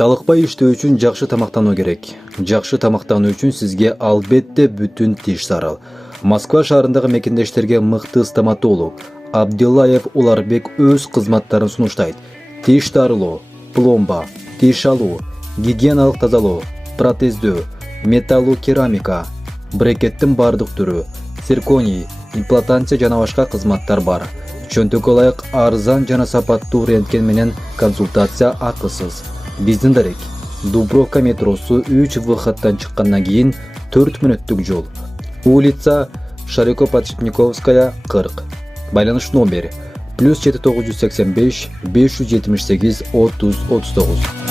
Талыкпай иштөө үчүн жакшы тамактануу керек. Жакшы тамактануу үчүн сизге албетте бүтүн тиш зарыл. Москва шаарындагы мекендештерге мыкты стоматолог Абдиллаев Уларбек өз кызматтарын сунуштайт. Тиш дарылоо, пломба, тиш алуу, гигиеналык тазалоо, протездөө, металлокерамика, брекеттин бардык түрү, цирконий, имплантация жана башка кызматтар бар. Чөнтөккө ылайык арзан жана сапаттуу рентген менен консультация акысыз. Биздин дарек Дубровка метросу 3 выходтан чыккандан кийин 4 мүнөттүк жол. Улица Широко-Подшипниковская 40. Байланыш номер +7985 578 30 39.